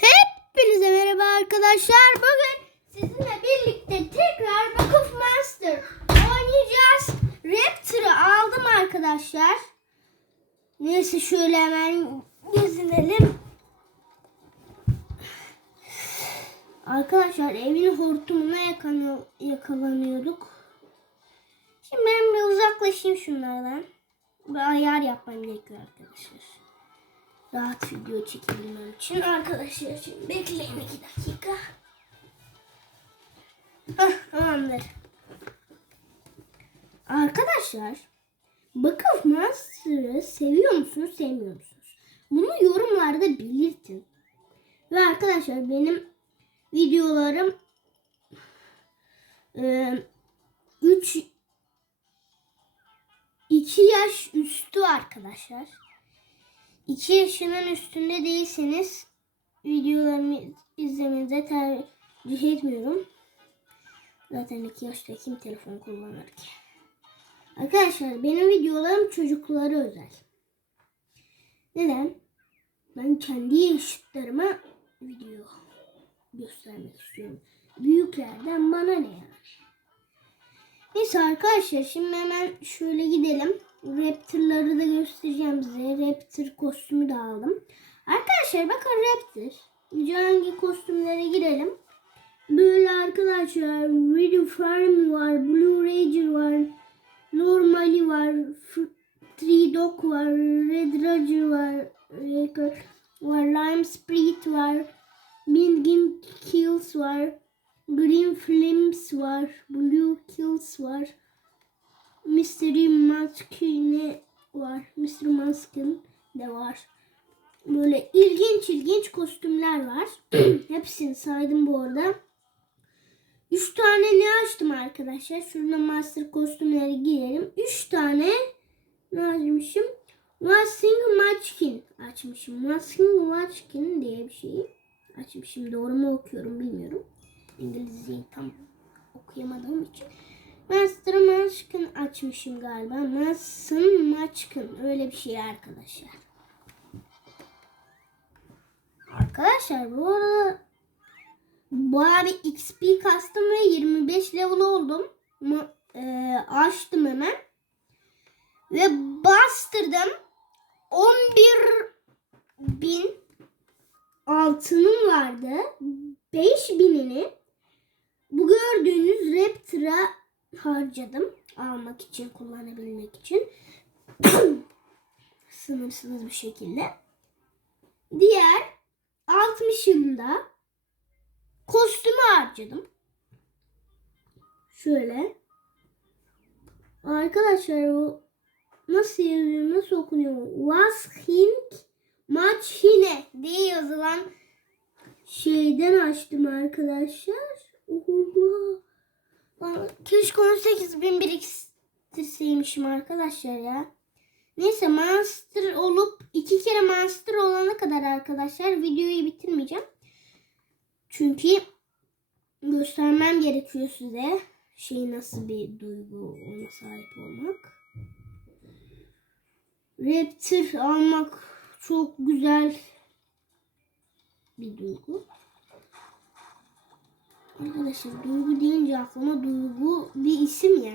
Hepinize merhaba arkadaşlar. Bugün sizinle birlikte tekrar Book of Monster oynayacağız. Raptor'ı aldım arkadaşlar. Neyse şöyle hemen gezinelim. Arkadaşlar evin hortumuna yakanıyor, yakalanıyorduk. Şimdi ben bir uzaklaşayım şunlardan. Bir ayar yapmam gerekiyor arkadaşlar rahat video çekebilmem için arkadaşlar için bekleyin iki dakika. Hah, tamamdır. Arkadaşlar Book of Monster'ı seviyor musunuz sevmiyor musunuz? Bunu yorumlarda belirtin. Ve arkadaşlar benim videolarım 3 2 yaş üstü arkadaşlar. 2 yaşının üstünde değilseniz videolarımı izlemenize tercih etmiyorum. Zaten 2 yaşta kim telefon kullanır ki? Arkadaşlar benim videolarım çocuklara özel. Neden? Ben kendi yaşıtlarıma video göstermek istiyorum. Büyüklerden bana ne yani? Neyse arkadaşlar şimdi hemen şöyle gidelim. Raptor'ları da göstereceğim size. Raptor kostümü de aldım. Arkadaşlar bakın Raptor. Hangi kostümlere girelim. Böyle arkadaşlar Red Farm var, Blue Ranger var, Normali var, Three Dog var, Red Roger var, Raker var, Lime Spirit var, Mingin Kills var, Green Flames var, Blue Kills var, Mystery Maskine var. Mystery Mask'in de var. Böyle ilginç ilginç kostümler var. Hepsini saydım bu arada. Üç tane ne açtım arkadaşlar? Şurada master kostümleri giyelim. Üç tane ne açmışım? Masking Munchkin açmışım. Masking Munchkin diye bir şeyi açmışım. Doğru mu okuyorum bilmiyorum. İngilizceyi tam okuyamadığım için. Master Munchkin açmışım galiba. Master Munchkin öyle bir şey arkadaşlar. Arkadaşlar bu arada bir XP kastım ve 25 level oldum. Ma- e, açtım hemen. Ve bastırdım. 11 bin altınım vardı. 5 binini bu gördüğünüz Raptor'a harcadım. Almak için, kullanabilmek için. Sınırsız bir şekilde. Diğer 60'ımda kostümü harcadım. Şöyle. Arkadaşlar o nasıl yazıyor, nasıl okunuyor? Wasking Machine diye yazılan şeyden açtım arkadaşlar. Allah. Keşke 18 bin biriktirseymişim arkadaşlar ya. Neyse monster olup iki kere monster olana kadar arkadaşlar videoyu bitirmeyeceğim. Çünkü göstermem gerekiyor size. Şey nasıl bir duygu ona sahip olmak. Raptor almak çok güzel bir duygu. Arkadaşlar Duygu deyince aklıma Duygu bir isim ya.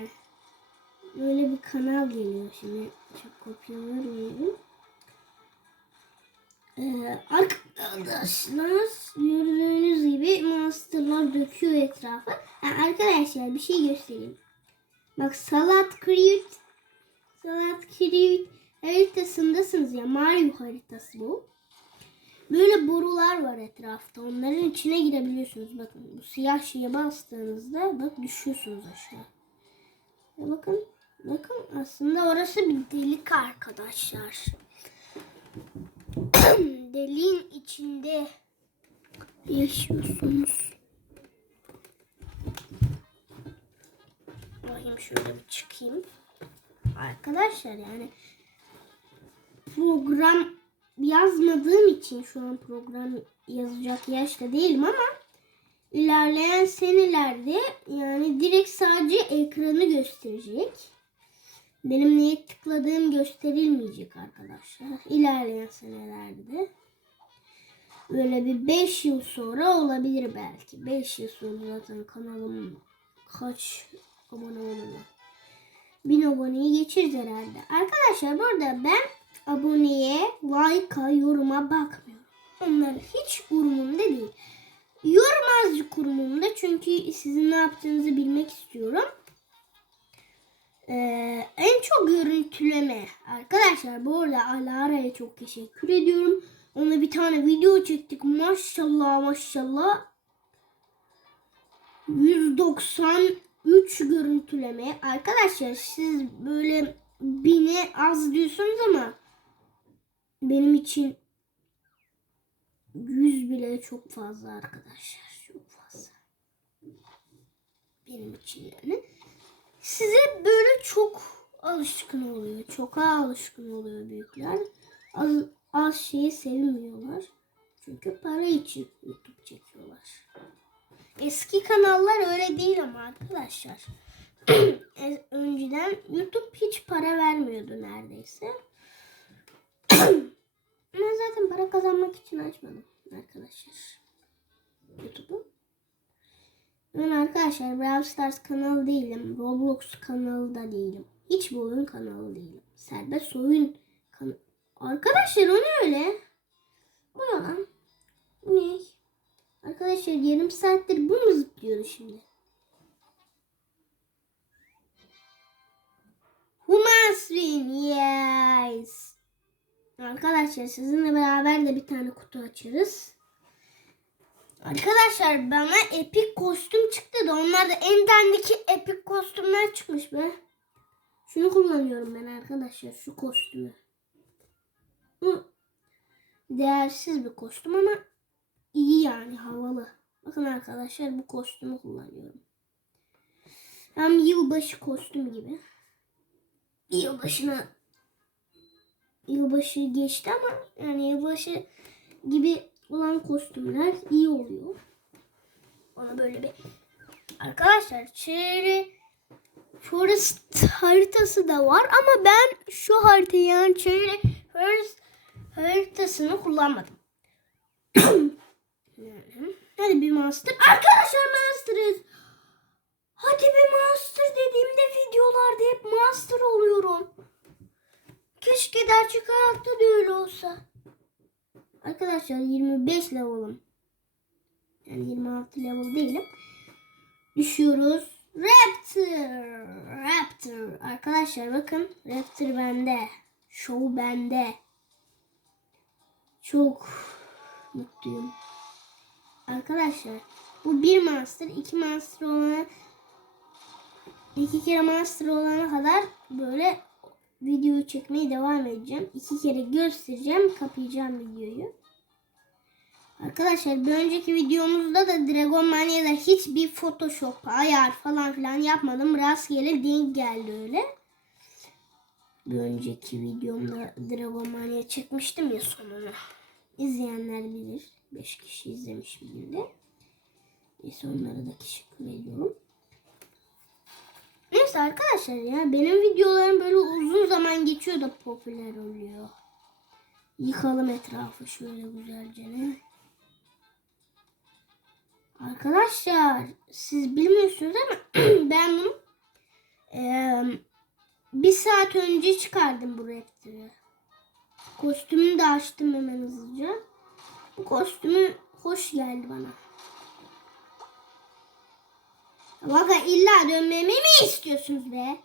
Böyle bir kanal geliyor şimdi. Çok kopyalıyorum. Ee, arkadaşlar gördüğünüz gibi monsterlar döküyor etrafı. Ha, arkadaşlar bir şey göstereyim. Bak Salat Creed Salat Creed haritasındasınız ya. Mario haritası bu. Böyle borular var etrafta. Onların içine girebiliyorsunuz. Bakın bu siyah şeye bastığınızda bak düşüyorsunuz aşağı. Ve bakın bakın aslında orası bir delik arkadaşlar. Deliğin içinde yaşıyorsunuz. Bakayım şöyle bir çıkayım. Arkadaşlar yani program yazmadığım için şu an program yazacak yaşta değilim ama ilerleyen senelerde yani direkt sadece ekranı gösterecek. Benim neye tıkladığım gösterilmeyecek arkadaşlar. İlerleyen senelerde. Böyle bir 5 yıl sonra olabilir belki. 5 yıl sonra zaten kanalım kaç abone olur? 1000 aboneyi geçeriz herhalde. Arkadaşlar bu arada ben aboneye, like'a, yoruma bakmıyorum. Onlar hiç umurumda değil. Yorum azıcık umurumda çünkü sizin ne yaptığınızı bilmek istiyorum. Ee, en çok görüntüleme. Arkadaşlar bu arada Alara'ya çok teşekkür ediyorum. Ona bir tane video çektik. Maşallah maşallah. 193 görüntüleme. Arkadaşlar siz böyle bine az diyorsunuz ama benim için 100 bile çok fazla arkadaşlar. Çok fazla. Benim için yani. Size böyle çok alışkın oluyor. Çok alışkın oluyor büyükler. Az, az şeyi sevmiyorlar. Çünkü para için YouTube çekiyorlar. Eski kanallar öyle değil ama arkadaşlar. Önceden YouTube hiç para vermiyordu neredeyse. Ben zaten para kazanmak için açmadım arkadaşlar. YouTube'u. Ben arkadaşlar Brawl Stars kanalı değilim. Roblox kanalı da değilim. Hiçbir oyun kanalı değilim. Serbest oyun kanalı. Arkadaşlar o ne öyle? Bu ne lan? Bu ne? Arkadaşlar yarım saattir bu mu zıplıyordu şimdi? Who must win? Yes. Arkadaşlar sizinle beraber de bir tane kutu açarız. Arkadaşlar bana epik kostüm çıktı da onlarda en dandiki epik kostümler çıkmış be. Şunu kullanıyorum ben arkadaşlar şu kostümü. Bu değersiz bir kostüm ama iyi yani havalı. Bakın arkadaşlar bu kostümü kullanıyorum. Hem yılbaşı kostümü gibi. Yılbaşına yılbaşı geçti ama yani yılbaşı gibi olan kostümler iyi oluyor. Ona böyle bir arkadaşlar Cherry Forest haritası da var ama ben şu haritayı yani Cherry Forest haritasını kullanmadım. Hadi bir master. Arkadaşlar master'ız. Hadi bir master dediğimde videolarda hep master oluyorum. Keşke gerçek hayatta da öyle olsa. Arkadaşlar 25 level'ım. Yani 26 level değilim. Düşüyoruz. Raptor. Raptor. Arkadaşlar bakın. Raptor bende. Show bende. Çok mutluyum. Arkadaşlar bu bir master, iki master olana iki kere master olana kadar böyle video çekmeye devam edeceğim. İki kere göstereceğim, kapayacağım videoyu. Arkadaşlar bir önceki videomuzda da Dragon Mania'da hiçbir Photoshop, ayar falan filan yapmadım. Rastgele denk geldi öyle. Bir önceki videomda Dragon Mania çekmiştim ya sonunu. İzleyenler bilir. 5 kişi izlemiş bugün de. Neyse onlara da teşekkür ediyorum. Neyse arkadaşlar ya benim videolarım böyle uzun zaman geçiyor da popüler oluyor. Yıkalım etrafı şöyle güzelce ne? Arkadaşlar siz bilmiyorsunuz ama ben bunu eee, bir saat önce çıkardım bu Raptor'ı. Kostümünü de açtım hemen hızlıca. Bu kostümü hoş geldi bana. Baka illa dönmemi mi istiyorsunuz be?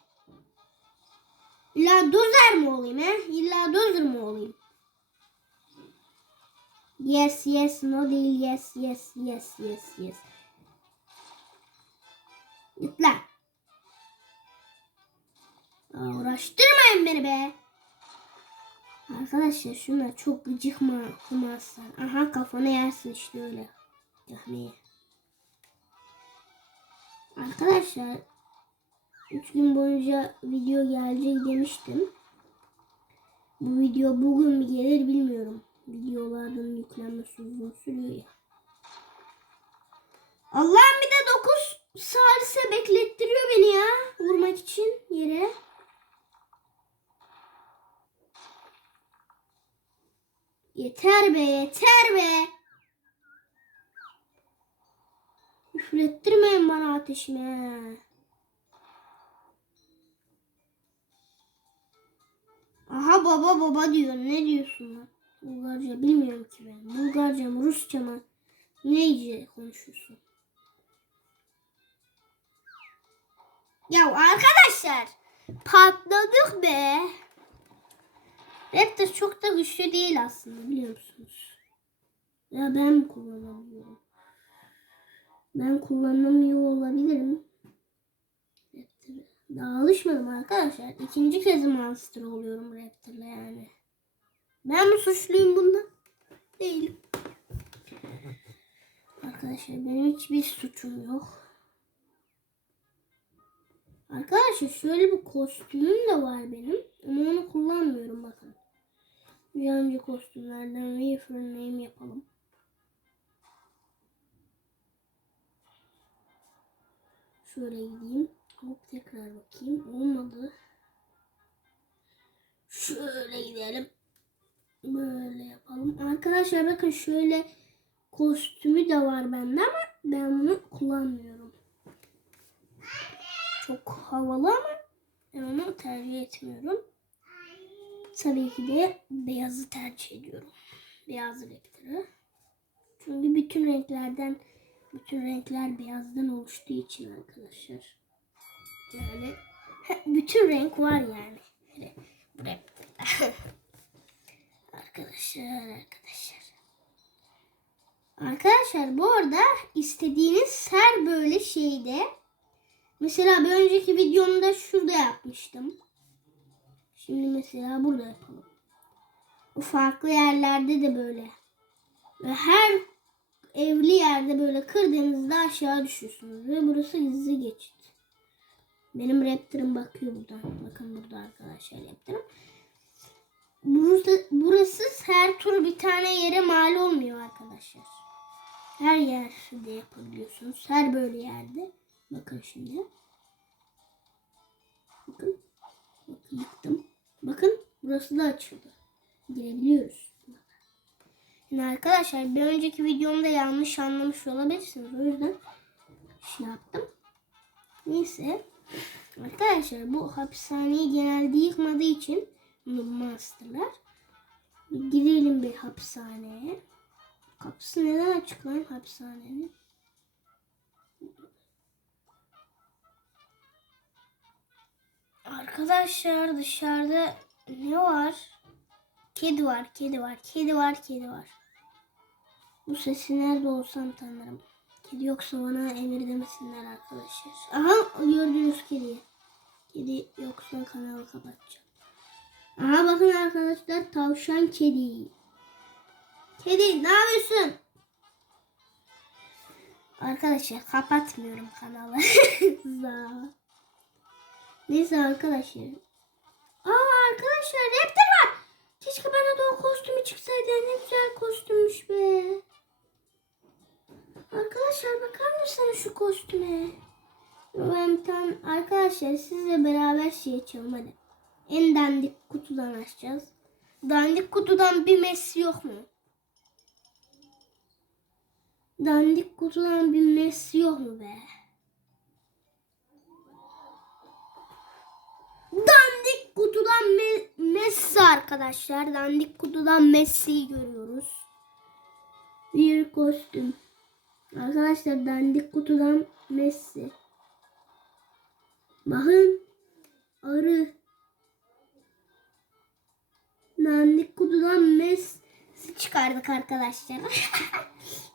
İlla dozer mi olayım he? İlla dozer mi olayım? Yes yes no değil yes yes yes yes yes. Git lan. Uğraştırmayın beni be. Arkadaşlar şunlar çok gıcık mı kumaslar. Aha kafana yersin işte öyle. Yahmeye. Arkadaşlar 3 gün boyunca video gelecek demiştim. Bu video bugün mü gelir bilmiyorum. Videoların yüklenmesi uzun sürüyor ya. Allah'ım bir de 9 salise beklettiriyor beni ya. Vurmak için yere. Yeter be yeter be. Üflettirmeyin bana ateşime. Aha baba baba diyor. Ne diyorsun lan? Bulgarca bilmiyorum ki ben. Bulgarca mı Rusça mı? Neyce konuşuyorsun? Ya arkadaşlar patladık be. Raptor çok da güçlü değil aslında biliyor musunuz? Ya ben mi kullanamıyorum? Ben kullanamıyor olabilirim. Daha alışmadım arkadaşlar. İkinci kez monster oluyorum Raptor'la yani. Ben mi suçluyum bunda? Değilim. Arkadaşlar benim hiçbir suçum yok. Arkadaşlar şöyle bir kostümüm de var benim. Ama onu kullanmıyorum bakın. Cancı kostümlerden bir fırınlayım yapalım. Şöyle gideyim. Hop tekrar bakayım. Olmadı. Şöyle gidelim. Böyle yapalım. Arkadaşlar bakın şöyle kostümü de var bende ama ben bunu kullanmıyorum. Çok havalı ama ben onu tercih etmiyorum. Tabii ki de beyazı tercih ediyorum. Beyaz renkleri. Çünkü bütün renklerden bütün renkler beyazdan oluştuğu için arkadaşlar. Yani bütün renk var yani. Arkadaşlar arkadaşlar. Arkadaşlar bu arada istediğiniz her böyle şeyde mesela bir önceki videomda şurada yapmıştım. Şimdi mesela burada yapalım. O farklı yerlerde de böyle. Ve her evli yerde böyle kırdığınızda aşağı düşüyorsunuz. Ve burası gizli geçit. Benim Raptor'ım bakıyor buradan. Bakın burada arkadaşlar Raptor'ım. Burası, burası her tur bir tane yere mal olmuyor arkadaşlar. Her yerde yapabiliyorsunuz. Her böyle yerde. Bakın şimdi. Bakın. Bakın yıktım. Bakın burası da açıldı. Girebiliyoruz. Yani arkadaşlar bir önceki videomda yanlış anlamış olabilirsiniz. O yüzden şey yaptım. Neyse. Arkadaşlar bu hapishaneyi genelde yıkmadığı için masterlar. Gidelim bir hapishaneye. Kapısı neden açık lan hapishanenin? Arkadaşlar dışarıda ne var? Kedi var, kedi var, kedi var, kedi var. Bu sesi nerede olsam tanırım. Kedi yoksa bana emir demesinler arkadaşlar. Aha gördüğünüz kedi. Kedi yoksa kanalı kapatacağım. Aha bakın arkadaşlar tavşan kedi. Kedi ne yapıyorsun? Arkadaşlar kapatmıyorum kanalı. Neyse arkadaşlar. Aa arkadaşlar raptor var. Keşke bana da o kostümü çıksaydı. Ne güzel kostümmüş be. Arkadaşlar bakar mısınız şu kostüme? Ben tane arkadaşlar sizle beraber şey açalım hadi. En dandik kutudan açacağız. Dandik kutudan bir Messi yok mu? Dandik kutudan bir Messi yok mu be? Dandik kutudan Me- Messi arkadaşlar. Dandik kutudan Messi'yi görüyoruz. Bir kostüm. Arkadaşlar dandik kutudan Messi. Bakın. Arı. Dandik kutudan Messi çıkardık arkadaşlar.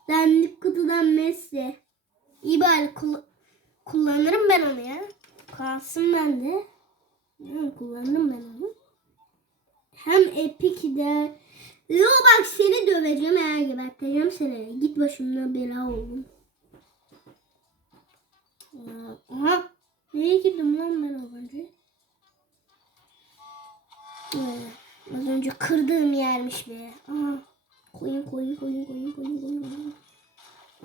dandik kutudan Messi. İyi bari kull- kullanırım ben onu ya. Kalsın bende. Ya, kullandım ben onu. Hem Epic de. Yo bak seni döveceğim eğer geberteceğim seni. Git başımdan bela oğlum. Aha. Nereye girdim lan ben az önce? Ee, az önce kırdığım yermiş be. Aha. Koyun koyun koyun koyun koyun. koyun.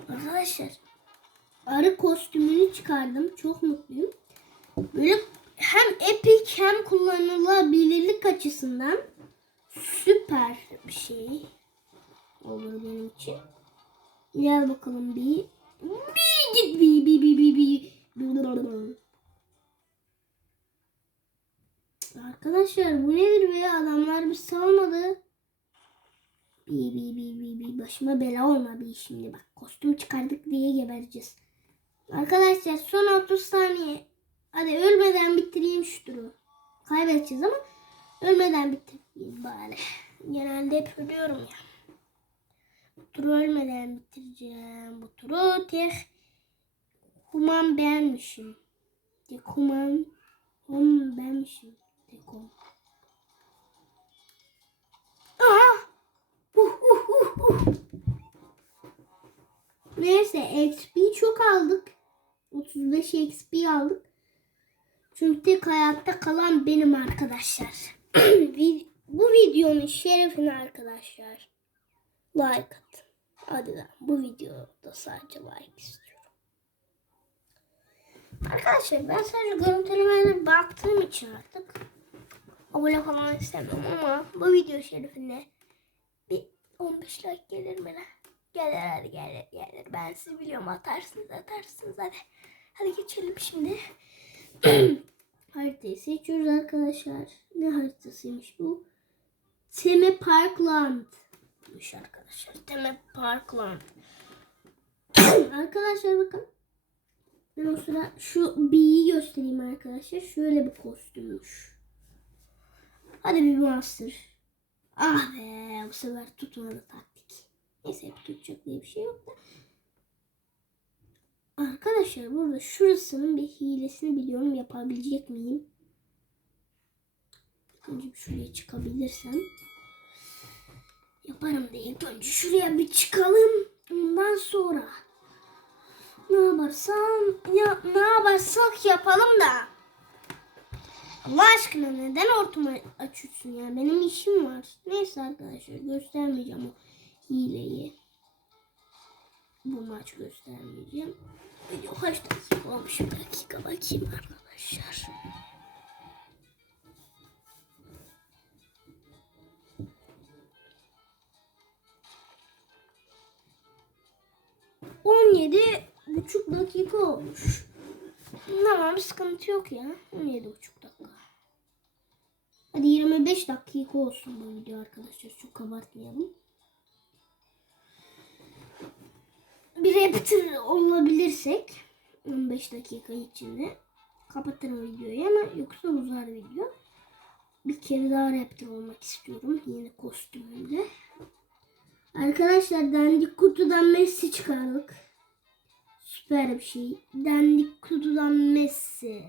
Arkadaşlar. Arı kostümünü çıkardım. Çok mutluyum. Böyle hem epik hem kullanılabilirlik açısından süper bir şey olur benim için. Gel bakalım bir. Bir git bi bi bi bi bi. Arkadaşlar bu nedir be adamlar bir salmadı. Bi bi bi bi bi başıma bela olma bir şimdi bak kostüm çıkardık diye gebereceğiz. Arkadaşlar son 30 saniye. Hadi ölmeden bitireyim şu turu. Kaybedeceğiz ama ölmeden bitireyim bari. Genelde hep ölüyorum ya. Bu turu ölmeden bitireceğim. Bu turu tek human beğenmişim. Tek human hum beğenmişim. Tek hum. Aha! Uh, uh, uh, uh. Neyse XP çok aldık. 35 XP aldık. Çünkü tek hayatta kalan benim arkadaşlar. Bu videonun şerefine arkadaşlar. Like atın. Hadi lan bu videoda sadece like istiyorum. Arkadaşlar ben sadece görüntülemelere baktığım için artık abone falan istemiyorum ama bu video şerefine bir 15 like gelir mi lan? Gelir hadi gelir gelir. Ben sizi biliyorum atarsınız atarsınız hadi. Hadi geçelim şimdi. Haritayı seçiyoruz arkadaşlar. Ne haritasıymış bu? Teme Parkland'mış arkadaşlar. Teme Parkland. arkadaşlar bakın. Ben o sıra şu B'yi göstereyim arkadaşlar. Şöyle bir kostümmüş. Hadi bir master. Ah be bu sefer tutmadı taktik. Neyse hep tutacak diye bir şey yok da. Arkadaşlar burada şurasının bir hilesini biliyorum. Yapabilecek miyim? Önce şuraya çıkabilirsem. Yaparım diye ilk önce şuraya bir çıkalım. Ondan sonra ne yaparsam ya ne yaparsak yapalım da. Allah aşkına neden ortamı açıyorsun ya? Benim işim var. Neyse arkadaşlar göstermeyeceğim o hileyi. Bu maç göstermeyeceğim. Video kaç dakika olmuş? Bir dakika bakayım arkadaşlar. On yedi buçuk dakika olmuş. Tamam sıkıntı yok ya. On yedi buçuk dakika. Hadi 25 dakika olsun bu video arkadaşlar. Çok abartmayalım. bir repeater olabilirsek 15 dakika içinde kapatırım videoyu ama yoksa uzar video. Bir kere daha repeater olmak istiyorum. Yeni kostümümde. Arkadaşlar dandik kutudan Messi çıkardık. Süper bir şey. Dandik kutudan Messi.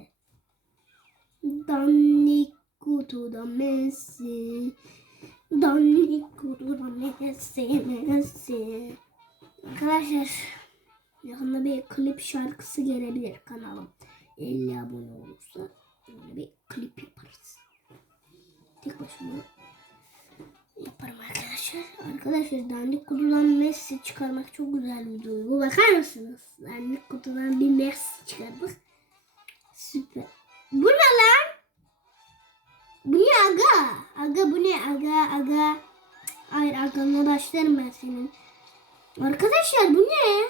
Dandik kutudan Messi. Dandik kutudan Messi. Messi. Arkadaşlar yakında bir klip şarkısı gelebilir kanalım. 50 abone olursa böyle bir klip yaparız. Tek başıma yaparım arkadaşlar. Arkadaşlar dandik kutudan Messi çıkarmak çok güzel bir duygu. Bakar mısınız? Dandik kutudan bir Messi çıkardık. Süper. Bu ne lan? Bu ne aga? Aga bu ne aga aga? Hayır agana başlarım ben senin. Arkadaşlar bu ne?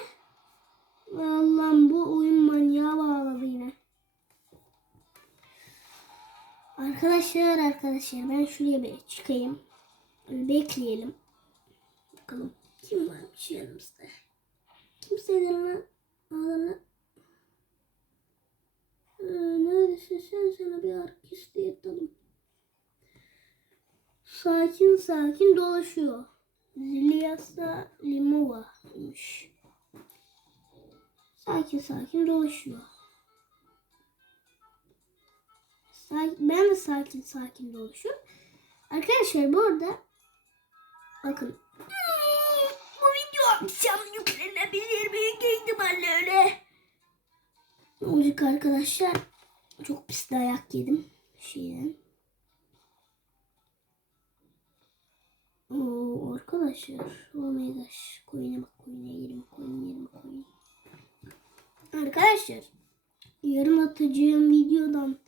Allah'ım bu oyun manyağa bağladı yine. Arkadaşlar arkadaşlar ben şuraya bir çıkayım. Bekleyelim. Bakalım kim varmış yanımızda. Kimse de lan. Ağlana. Ee, neredesin sen sana bir arkist yatalım. Sakin sakin dolaşıyor. Zilyasa Limova'ymış. Sakin sakin dolaşıyor. Sakin, ben de sakin sakin dolaşıyorum. Arkadaşlar bu arada bakın bu video akşam yüklenebilir büyük ihtimalle öyle. Ne olacak arkadaşlar? Çok pis dayak yedim şeyden. Oo, arkadaşlar. Oh my gosh. Koyuna bak koyuna yerim koyun yerim koyun. Arkadaşlar. Yarın atacağım videodan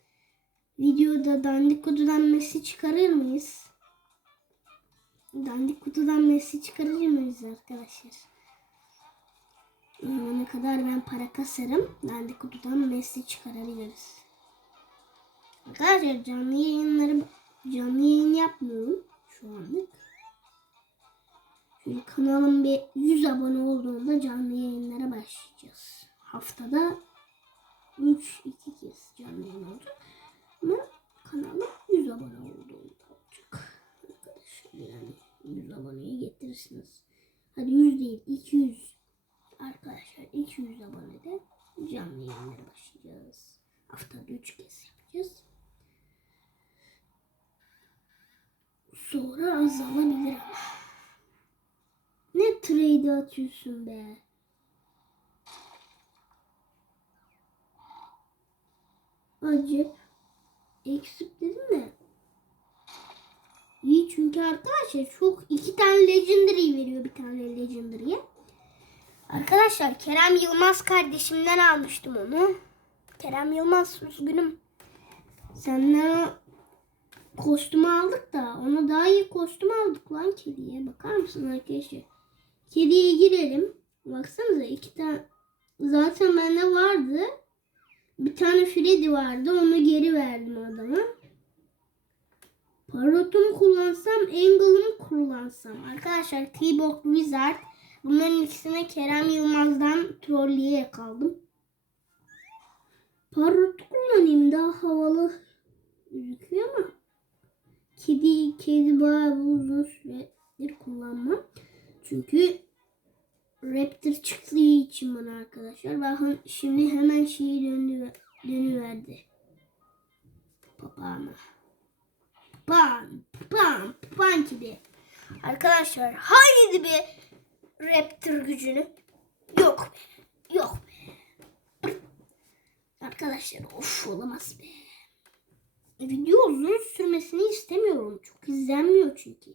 videoda dandik kutudan Messi çıkarır mıyız? Dandik kutudan Messi çıkarır mıyız arkadaşlar? Ne kadar ben para kasarım. De kutudan Messi çıkarabiliriz. Arkadaşlar canlı yayınları canlı yayın yapmıyorum şu anlık. Şöyle kanalım bir 100 abone olduğunda canlı yayınlara başlayacağız. Haftada 3 2 kez canlı yayın olacak. Ama kanalım 100 abone yani 100 aboneye getirirsiniz. Hadi 100 değil 200 arkadaşlar 200 abonede canlı yayınlara başlayacağız. Haftada 3 kez yapacağız. Sonra azalabilir. Ne trade atıyorsun be? Acip. Eksik dedim de. İyi çünkü arkadaşlar çok iki tane legendary veriyor bir tane legendary'e. Arkadaşlar Kerem Yılmaz kardeşimden almıştım onu. Kerem Yılmaz üzgünüm. Senden kostümü aldık da ona daha iyi kostüm aldık lan kediye. Bakar mısın arkadaşlar? Kediye girelim. Baksanıza iki tane zaten bende vardı. Bir tane Freddy vardı. Onu geri verdim adama. Parrot'umu kullansam, Angle'ımı kullansam. Arkadaşlar Keyboard Wizard. Bunların ikisine Kerem Yılmaz'dan trolleye yakaldım. Parrot kullanayım daha havalı gözüküyor ama kedi kedi bayağı uzun süredir kullanmam. Çünkü Raptor çıktığı için bana arkadaşlar. Bakın şimdi hemen şeyi döndü, dönüverdi. Papağana. Papağan, papağan, papağan kedi. Arkadaşlar haydi bir Raptor gücünü. Yok yok. Arkadaşlar of olamaz be. Video uzun sürmesini istemiyorum. Çok izlenmiyor çünkü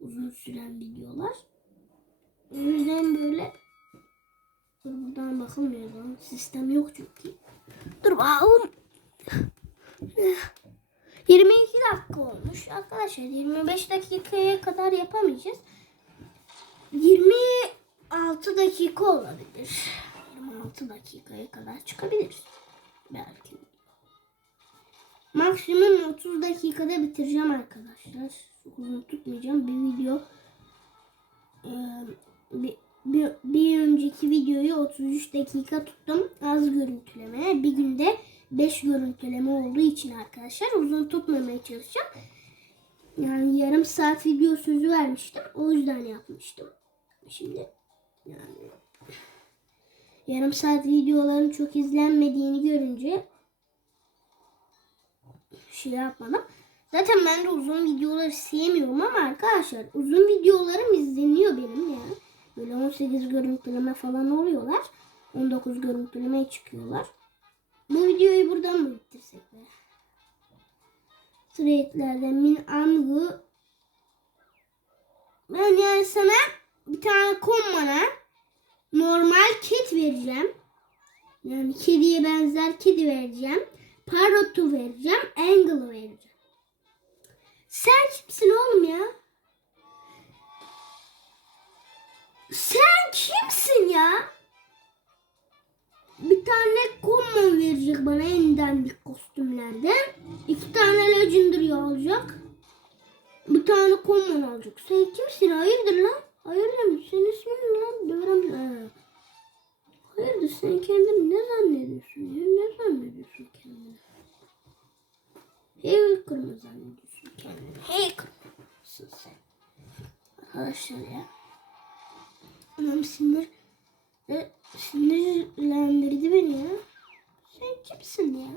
uzun süren videolar. O yüzden böyle buradan bakılmıyor. Sistem yok çünkü. Dur bakalım. 22 dakika olmuş. Arkadaşlar 25 dakikaya kadar yapamayacağız. 26 dakika olabilir. 26 dakikaya kadar çıkabilir. Belki. Maksimum 30 dakikada bitireceğim arkadaşlar. Çok uzun tutmayacağım. Bir video e, bir, bir, bir önceki videoyu 33 dakika tuttum. Az görüntüleme. Bir günde 5 görüntüleme olduğu için arkadaşlar uzun tutmamaya çalışacağım. Yani yarım saat video sözü vermiştim. O yüzden yapmıştım. Şimdi yani yarım saat videoların çok izlenmediğini görünce şey yapmadım. Zaten ben de uzun videoları sevmiyorum ama arkadaşlar uzun videolarım izleniyor benim ya. Böyle 18 görüntüleme falan oluyorlar. 19 görüntülemeye çıkıyorlar. Bu videoyu buradan mı bitirsek be? Trade'lerden min angu ben yani sana bir tane kommana normal kit vereceğim. Yani kediye benzer kedi vereceğim. Parrot'u vereceğim. Angle'ı vereceğim. Sen kimsin oğlum ya? Sen kimsin ya? Bir tane common verecek bana en dandik kostümlerden. İki tane legendary alacak. Bir tane common alacak. Sen kimsin? Hayırdır lan? Hayırdır? Senin ismin ne lan? Döverem. Ha. Hayırdır? Sen kendini ne zannediyorsun ya? Ne zannediyorsun kendini? Hacker mı zannediyorsun kendini? Hacker mısın sen? Arkadaşlar ya. Anam sinir e, sinirlendirdi beni ya. Sen kimsin ya?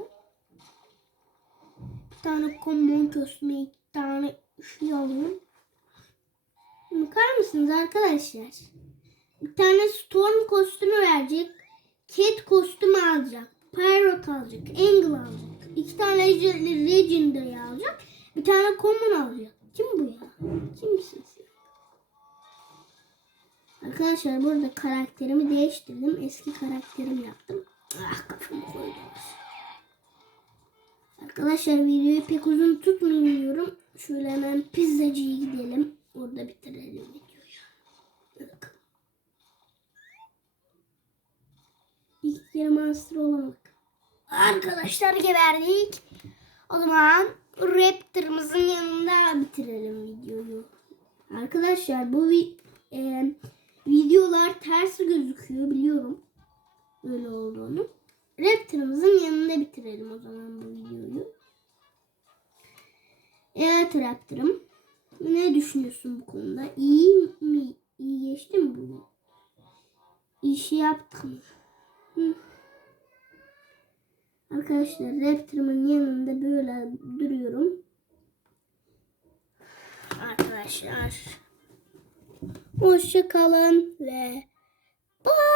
Bir tane common kostümü, iki tane şey alayım. Bakar mısınız arkadaşlar? Bir tane Storm kostümü verecek. Cat kostümü alacak. Pirate alacak. Angle alacak. İki tane Legendary alacak. Bir tane Common alacak. Kim bu ya? Kimsin sen? Arkadaşlar burada karakterimi değiştirdim. Eski karakterimi yaptım. Ah kafamı koydular. Arkadaşlar videoyu pek uzun tutmayayım diyorum. Şöyle hemen pizzacıya gidelim. Orada bitirelim videoyu. Bakın. İlk kere monster olamadık. Arkadaşlar geberdik. O zaman Raptor'ımızın yanında bitirelim videoyu. Arkadaşlar bu e, videolar ters gözüküyor biliyorum. Öyle olduğunu. Raptor'ımızın yanında bitirelim o zaman bu videoyu. Evet Raptor'ım. Ne düşünüyorsun bu konuda? İyi mi? İyi geçti mi bu? İşi yaptık mı? Hı. Arkadaşlar Raptor'ımın yanında böyle duruyorum. Arkadaşlar. Hoşça kalın ve bye.